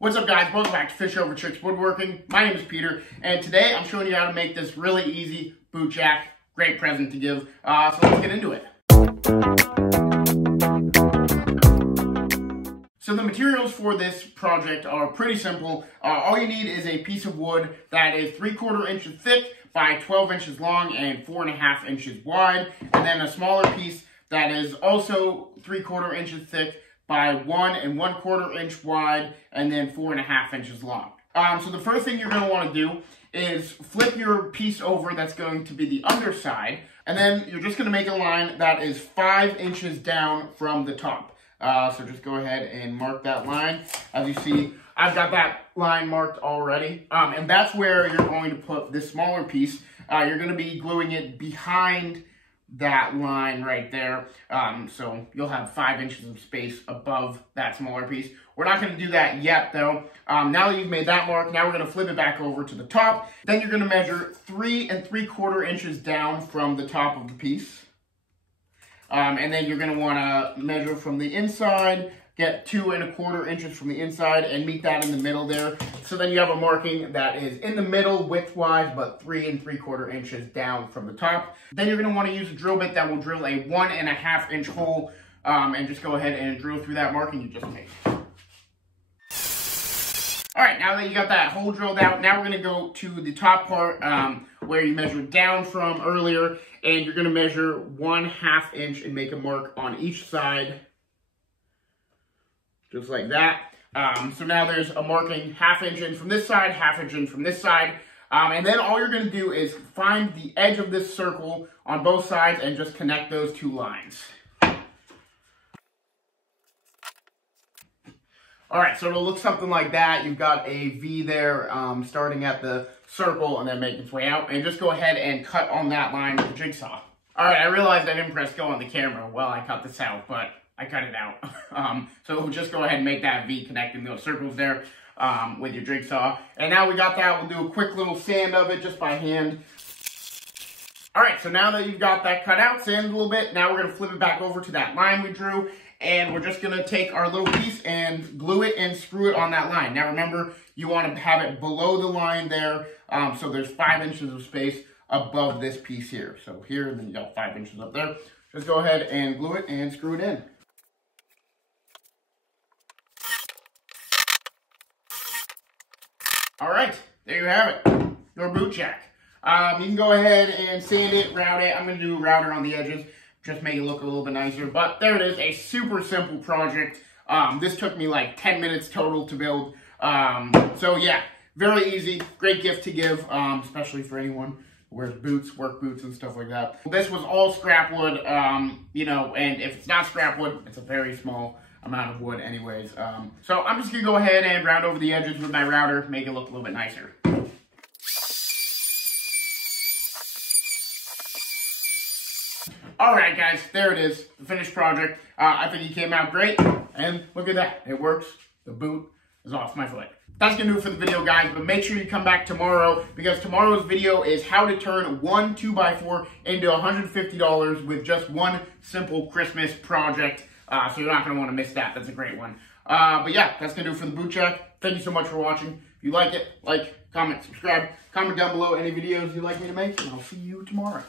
What's up, guys? Welcome back to Fish Over Tricks Woodworking. My name is Peter, and today I'm showing you how to make this really easy boot jack. Great present to give. So let's get into it. So the materials for this project are pretty simple. All you need is a piece of wood that is 3/4 inches thick by 12 inches long and 4.5 inches wide, and then a smaller piece that is also 3/4 inches thick by 1 1/4 inch wide and then 4.5 inches long. So the first thing you're going to want to do is flip your piece over. That's going to be the underside, and then you're just going to make a line that is 5 inches down from the top. So just go ahead and mark that line. As you see, I've got that line marked already, and that's where you're going to put this smaller piece. You're going to be gluing it behind that line right there, so you'll have 5 inches of space above that smaller piece. We're not going to do that yet, though. Now that you've made that mark, now we're going to flip it back over to the top. Then you're going to measure 3 3/4 inches down from the top of the piece, and then you're going to want to measure from the inside, get 2 1/4 inches from the inside, and meet that in the middle there. So then you have a marking that is in the middle width-wise, but 3 3/4 inches down from the top. Then you're going to want to use a drill bit that will drill a 1.5 inch hole, and just go ahead and drill through that marking you just made. All right, now that you got that hole drilled out, now we're going to go to the top part where you measured down from earlier, and you're going to measure 1/2 inch and make a mark on each side, just like that. So now there's a marking 1/2 inch in from this side, 1/2 inch in from this side. And then all you're going to do is find the edge of this circle on both sides and just connect those two lines. All right, so it'll look something like that. You've got a V there starting at the circle and then making its way out. And just go ahead and cut on that line with the jigsaw. All right, I realized I didn't press go on the camera while I cut this out, but I cut it out. So just go ahead and make that V connecting those circles there with your jigsaw. And now we got that, we'll do a quick little sand of it just by hand. All right, so now that you've got that cut out, sand a little bit, now we're gonna flip it back over to that line we drew, and we're just gonna take our little piece and glue it and screw it on that line. Now remember, you wanna have it below the line there, so there's 5 inches of space above this piece here. So here, and then you got 5 inches up there. Just go ahead and glue it and screw it in. All right, there you have it, your boot jack. You can go ahead and sand it, route it. I'm going to do a router on the edges, just make it look a little bit nicer. But there it is, a super simple project. This took me like 10 minutes total to build. So yeah, very easy, great gift to give, especially for anyone who wears boots, work boots and stuff like that. This was all scrap wood, you know, and if it's not scrap wood, it's a very small amount of wood anyways. So I'm just gonna go ahead and round over the edges with my router, make it look a little bit nicer. All right, guys, there it is, the finished project. I think it came out great, and look at that, it works. The boot is off my foot. That's gonna do it for the video, guys, but make sure you come back tomorrow, because tomorrow's video is how to turn one 2x4 into $150 with just one simple Christmas project. So you're not going to want to miss that. That's a great one. But yeah, that's going to do it for the boot jack. Thank you so much for watching. If you like it, like, comment, subscribe. Comment down below any videos you'd like me to make, and I'll see you tomorrow.